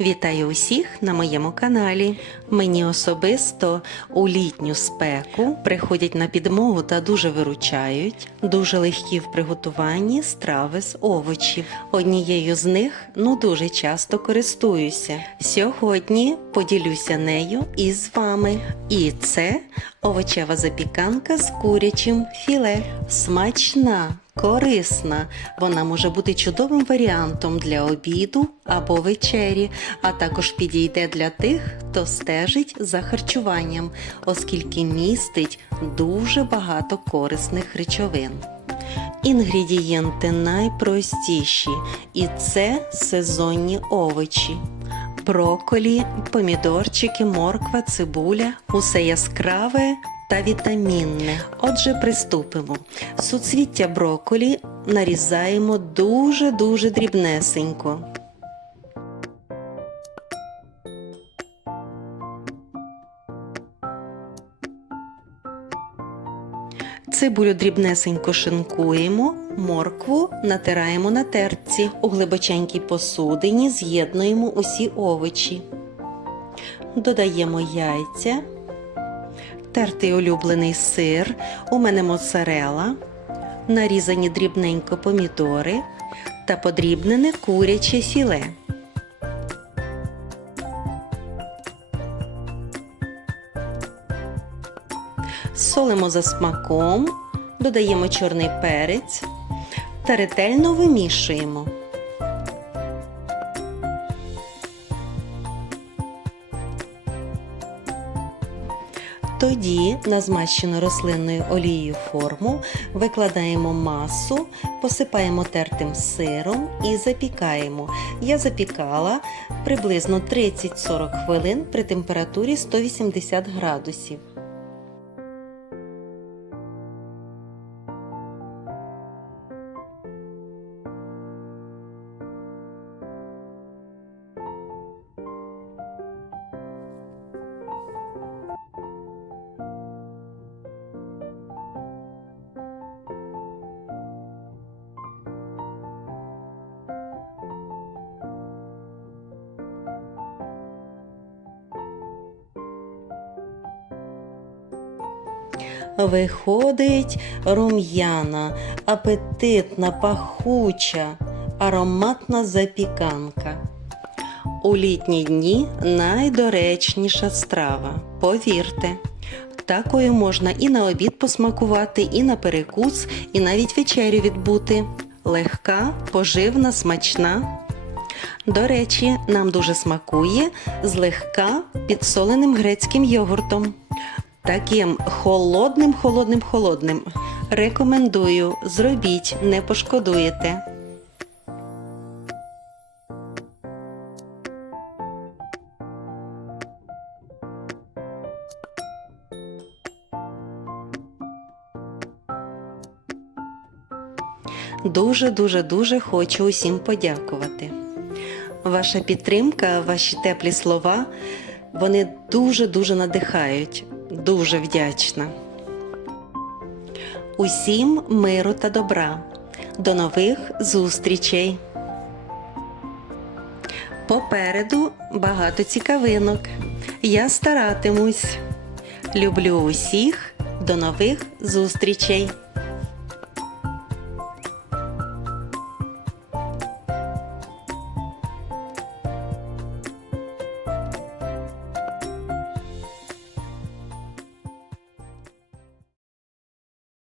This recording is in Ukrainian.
Вітаю усіх на моєму каналі. Мені особисто у літню спеку приходять на підмогу та дуже виручають дуже легкі в приготуванні страви з овочів. Однією з них ну дуже часто користуюся. Сьогодні поділюся нею із вами. І це овочева запіканка з курячим філе. Смачна, корисна. Вона може бути чудовим варіантом для обіду або вечері, а також підійде для тих, хто стежить за харчуванням, оскільки містить дуже багато корисних речовин. Інгредієнти найпростіші, і це сезонні овочі. Броколі, помідорчики, морква, цибуля усе яскраве та вітамінне. Отже, приступимо. Суцвіття броколі нарізаємо дуже-дуже дрібнесенько. Цибулю дрібнесенько шинкуємо, моркву натираємо на терці. У глибоченькій посудині з'єднуємо усі овочі. Додаємо яйця, тертий улюблений сир, у мене моцарела, нарізані дрібненько помідори та подрібнене куряче філе. Солимо за смаком, додаємо чорний перець та ретельно вимішуємо. Тоді на змащену рослинною олією форму викладаємо масу, посипаємо тертим сиром і запікаємо. Я запікала приблизно 30-40 хвилин при температурі 180 градусів. Виходить рум'яна, апетитна, пахуча, ароматна запіканка. У літні дні найдоречніша страва, повірте. Такою можна і на обід посмакувати, і на перекус, і навіть вечерю відбути. Легка, поживна, смачна. До речі, нам дуже смакує злегка підсоленим грецьким йогуртом. Таким холодним, холодним, холодним. Рекомендую, зробіть, не пошкодуєте. Дуже, дуже, дуже хочу усім подякувати. Ваша підтримка, ваші теплі слова, вони дуже-дуже надихають. Дуже вдячна. Усім миру та добра. До нових зустрічей. Попереду багато цікавинок. Я старатимусь. Люблю усіх. До нових зустрічей.